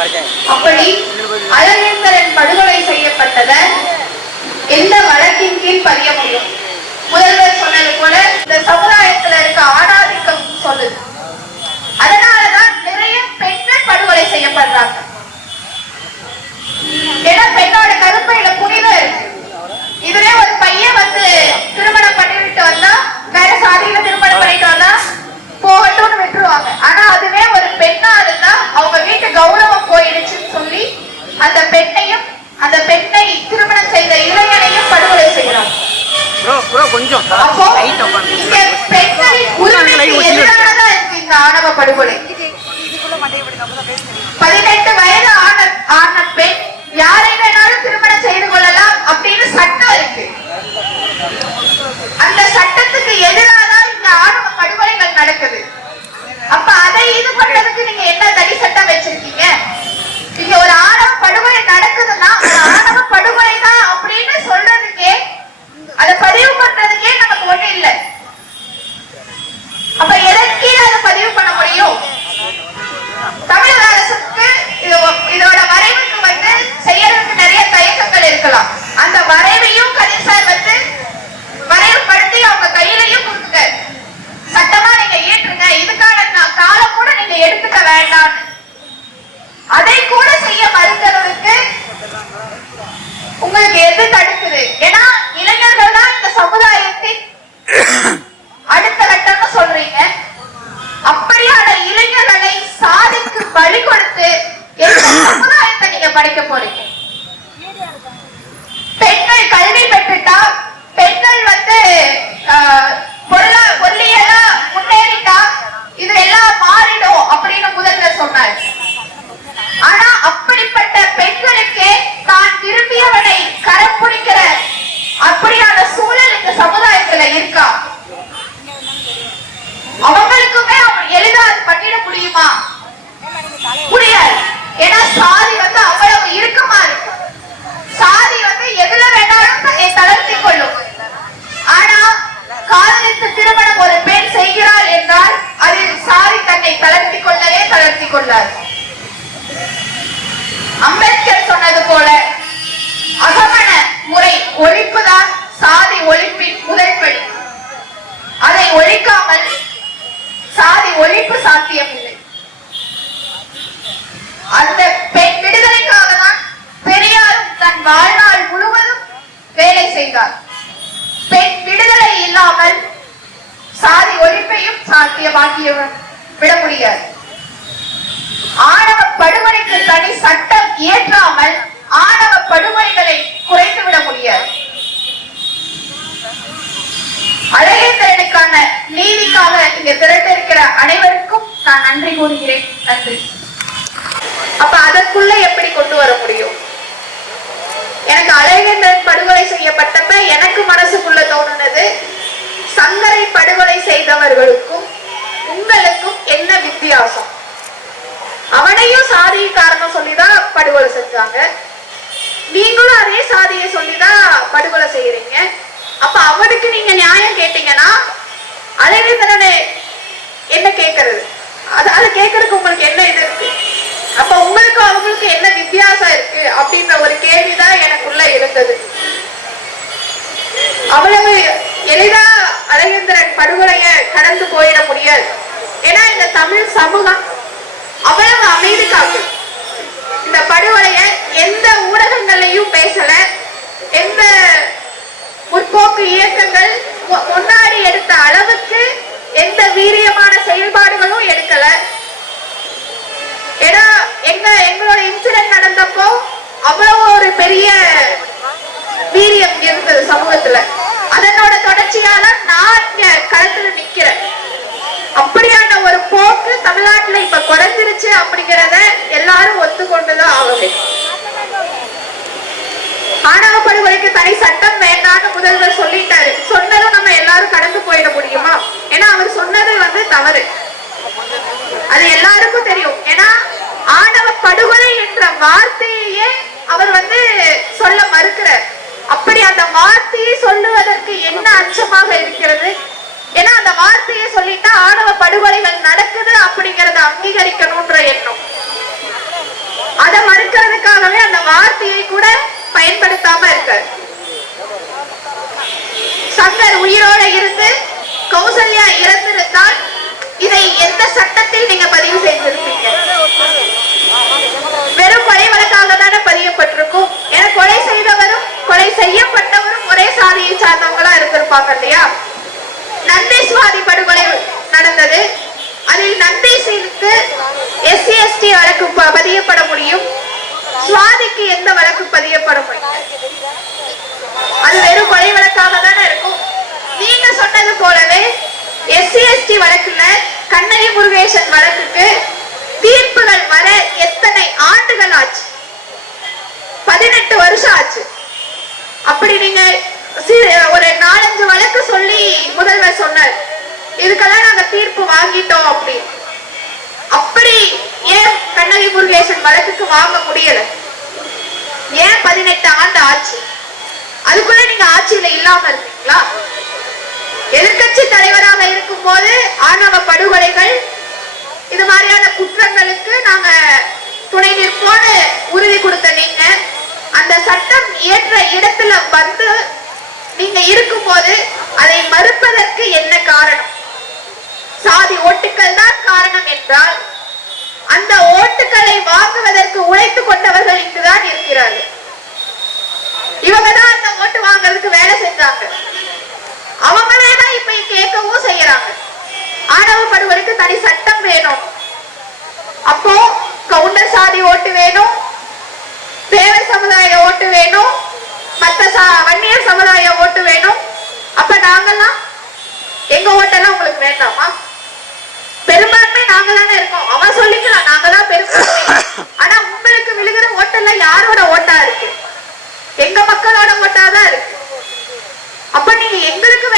அப்படி அழகேந்திரன் படுகொலை செய்யப்பட்டத எந்த வழக்கின் கீழ் பதிய முடியும்? முதல்வர் சொன்னது போல இந்த சமுதாயத்துல இருக்க ஆணாதிக்கம் சொல்லுது. அதனாலதான் நிறைய பெண்கள் படுகொலை செய்யப்படுறாங்க. ஏன்னா பெண்ணோட கருப்பையில புனிதம் இருக்கு. இதுவே ஒரு பையன் வந்து திருமணம் பண்ணிவிட்டு வந்தா, வேற சாதியில திருமணம் பண்ணிட்டு வந்தா போகட்டும்னு விட்டுருவாங்க. ஆனா அதுவே ஒரு பெண்ணா இருந்தா அவங்க வீட்டு கௌரவம் போயிடுச்சுன்னு சொல்லி அந்த பெண்ணையும் அந்த பெண்ணை திருமணம் செய்த இளைஞனையும் படுகொலை செய்யறாங்க. அப்போ இங்க பெண்களின் உரிமைக்கு எதிரானதான் இருக்கு இந்த ஆணவ படுகொலை. 18 வயது ஆன பெண் யாரை வேணாலும் திருமணம் செய்து கொள்ளலாம் அப்படின்னு சட்டம் இருக்கு. அந்த சட்டத்துக்கு எதிராக தான் இந்த ஆணவ படுகொலைகள் நடக்குது. அப்ப அதை இது பண்றதுக்கு நீங்க என்ன தனி சட்டம் வச்சிருக்கீங்க? இங்க ஒரு ஆணவ படுகொலை நடக்குதுன்னா ஆணவ படுகொலை தான் அப்படின்னு சொல்றதுக்கே, அதை பதிவு பண்றதுக்கே நமக்கு ஒண்ணு இல்லை. அப்ப எதற்கே அதை பதிவு பண்ண முடியும்? தமிழக அரசுக்கு இதோட வரைவுக்கு வந்து செய்யறதுக்கு நிறைய தயக்கங்கள் இருக்கலாம். அந்த வரைவையும் கனிசார் வந்து வரைவுபடுத்தி அவங்க கையிலையும் கொடுத்துங்க, சட்டமா நீங்க ஏற்றுங்க, இதுக்கான காலம் கூட நீங்க எடுத்துக்க வேண்டாம். அதை கூட செய்ய மறுக்கிறதுக்கு உங்களுக்கு எது தடுக்குது? ஏன்னா இளைஞர்கள் தான் இந்த சமுதாயத்தின் அடுத்த கட்டம்னு சொல்றீங்க. அப்படியான இளைஞர்களை சாதிக்கு பலி கொடுத்து எந்த சமுதாயத்தை நீங்க படைக்க போறீங்க? பெண்கள் கல்வி பெற்றுட்டா, பெண்கள் வந்து பொருளியலா முன்னேறிட்டா இது எல்லாம் மாறிடும் அப்படின்னு முதல்வர் சொன்னார். ஆனா அப்படிப்பட்ட பெண்களுக்கே தான் விரும்பியவனை கரம் பிடிக்கிற அப்படியான சூழல் இந்த சமுதாயத்துல இருக்கா? அவங்களுக்குமே எளிதா பண்ணிட முடியுமா? முடியாது. ஏன்னா சாதி வந்து அவ்வளவு இறுக்கமா இருக்கு. சாதி வந்து எதுல வேணாலும் தன்னை தளர்த்தி கொள்ளும். ஆனா காதலித்து திருமணம் ஒரு பெண் செய்கிறாள் என்றால் அதில் சாதி தன்னை தளர்த்தி கொள்ளவே தளர்த்தி கொள்ளாது. அம்பேத்கர் சொன்னது போல அகமண முறை ஒழிப்புதான் சாதி ஒழிப்பின் முதல் படி. அதை ஒழிக்காமல் சாதி ஒழிப்பு சாத்தியமில்லை. அந்த பெண் விடுதலைக்காக தான் பெரியார் தன் வாழ்நாள் முழுவதும் வேலை செய்தார். பெண் விடுதலை இல்லாமல் சாதி ஒழிப்பையும் சாத்தியமாக்கி விட முடியாது. ஆணவ படுகொலைக்கு தனி சட்டம் இயற்றாமல் ஆணவ படுகொலைகளை குறைத்து விட முடியாது. அழகேந்திரனுக்கான நீதிக்காக இங்க திரண்டிருக்கிற அனைவருக்கும் நான் நன்றி கூறுகிறேன். நன்றி. அப்ப அதற்குள்ள எப்படி கொண்டு வர முடியும்? எனக்கு அழகேந்திரன் படுகொலை செய்யப்பட்டப்ப எனக்கு மனசுக்குள்ள தோணுனது, சங்கரை படுகொலை செய்தவர்களுக்கும் உங்களுக்கும் என்ன வித்தியாசம்? அவனையும் சாதிய காரணம் சொல்லிதான் படுகொலை செஞ்சாங்க, நீங்களும் அதே சாதியை சொல்லிதான் படுகொலை செய்யறீங்க. அப்ப அவனுக்கு நீங்க நியாயம் கேட்டீங்கன்னா அழகேந்திரனை என்ன கேட்கறது? அதை கேட்கறதுக்கு உங்களுக்கு என்ன இது இருக்கு? அப்ப உங்களுக்கு அவங்களுக்கு என்ன வித்தியாசம் இருக்கு அப்படின்ற ஒரு கேள்விதான் எனக்குள்ள இருந்தது. அவ்வளவு எளிதா அழகேந்திரன் படுகொலைய கடந்து போயிட முடியாது. ஏன்னா இந்த தமிழ் சமூகம் அவ்வளவு அமைதி காக்கும். இந்த படுகொலைய எந்த ஊடகங்களையும் பேசல, எந்த முற்போக்கு இயக்கங்கள் முன்னாடி எடுத்த அளவுக்கு எந்த வீரியமான செயல்பாடுகளும் எடுக்கல. ஏன்னா எங்களோட இன்சிடென்ட் நடந்தப்போ அவ்வளவு ஒரு பெரிய வீரியம் இருந்தது சமூகத்துல. அதனோட தொடர்ச்சியால நான் இங்க களத்துல நிக்கிறேன். அப்படியான ஒரு போக்கு தமிழ்நாட்டுல இப்ப குறைஞ்சிருச்சு அப்படிங்கிறத எல்லாரும் ஒத்துக்கொண்டுதான் ஆகவே. ஆணவ படுகொலைக்கு தனி சட்டம் வேண்டாம்னு முதல்வர் சொல்லிட்டாரு. சொன்னதும் நம்ம எல்லாரும் கடந்து போயிட முடியுமா? ஏன்னா அவர் சொன்னது வந்து தவறு, அது எல்லாருக்கும் தெரியும். ஏன்னா ஆணவ படுகொலை என்ற வார்த்தையே அவர் வந்து சொல்ல மறுக்கிறார். அப்படி அந்த வார்த்தையை சொல்லுவதற்கு என்ன அச்சமாக இருக்கிறது? ஏன்னா அந்த வார்த்தையை சொல்லிட்டா ஆணவ படுகொலைகள் நடக்குது அப்படிங்கறத அங்கீகரிக்கணும்ன்ற எண்ணம். என்பதற்காகவே அந்த வார்த்தையை கூட பயன்படுத்தாம இருக்கார். சங்கர் உயிரோட இருந்து கௌசல்யா இறந்திருந்தால் இதை எந்த சட்டத்தில் நீங்க பதிவு செய்திருப்பீங்க? வெறும் கொலை வழக்காக தானே பதியப்பட்டிருக்கும். ஏன்னா கொலை செய்தவரும் கொலை செய்யப்பட்டவரும் ஒரே சாதியை சார்ந்தவங்களா இருந்திருப்பாங்க இல்லையா? நந்தேஸ்வாதி படுகொலை நடந்தது. அதில் நந்தேசிற்கு SC/ST வழக்கு பதியப்பட முடியும். சுவாதிக்கு எந்த வழக்கு பதியப்பட முடியும்? அது வெறும் கொலை வழக்காக தானே இருக்கும். நீங்க சொன்னது போலவே SC/ST வழக்குல கண்ணகி முருகேசன் வழக்குக்கு தீர்ப்புகள் வர எத்தனை ஆண்டுகள் ஆச்சு? 18 வருஷம் ஆச்சு. அப்படி நீங்க ஒரு 4-5 வழக்கு சொல்லி முதல்வர் சொன்னார், இதுக்கெல்லாம் நாங்க தீர்ப்பு வாங்கிட்டோம் அப்படி. அப்படி ஏன் கண்ணகி முருகேசன் வழக்குக்கு வாங்க முடியல? ஏன் 18 ஆண்டு ஆச்சு? அதுக்குள்ள நீங்க ஆட்சியில இல்லாம இருந்தீங்களா? எதிர்கட்சி தலைவராக இருக்கும் போது ஆணவ படுகொலைகள் இது மாதிரியான குற்றங்களுக்கு நாங்க துணை நிற்போன்னு உறுதி கொடுத்த நீங்க அந்த சட்டம் இயற்ற இடத்துல வந்து நீங்க இருக்கும் போது அதை மறுப்பதற்கு என்ன காரணம்? சாதி ஓட்டுக்கள் தான் காரணம் என்றால் அந்த ஓட்டுக்களை வாங்குவதற்கு உழைத்து கொண்டவர்கள் இங்குதான் இருக்கிறார்கள். இவங்கதான் அந்த ஓட்டு வாங்குறதுக்கு வேலை செஞ்சாங்க. அவங்களே தான் இப்ப கேட்கவும் செய்யறாங்க. ஆணவ படுகொலைக்கு தனி சட்டம் வேணும், அப்போ கவுண்டர் சாதி ஓட்டு வேணும், தேவர் சமுதாய ஓட்டு வேணும், மத்த வன்னியர் சமுதாய ஓட்டு வேணும். அப்ப நாங்கெல்லாம் எங்க ஓட்டெல்லாம் உங்களுக்கு வேண்டாமா? பெரும்பான்மை நாங்க தானே இருக்கோம். அவன் சொல்லிக்கலாம் நாங்க தான் பெரும்பான்மை. ஆனா உங்களுக்கு விழுகிற ஓட்டெல்லாம் யாரோட ஓட்டா இருக்கு? எங்க மக்களோட ஓட்டாதான் இருக்கு. அப்ப நீங்க எங்களுக்கு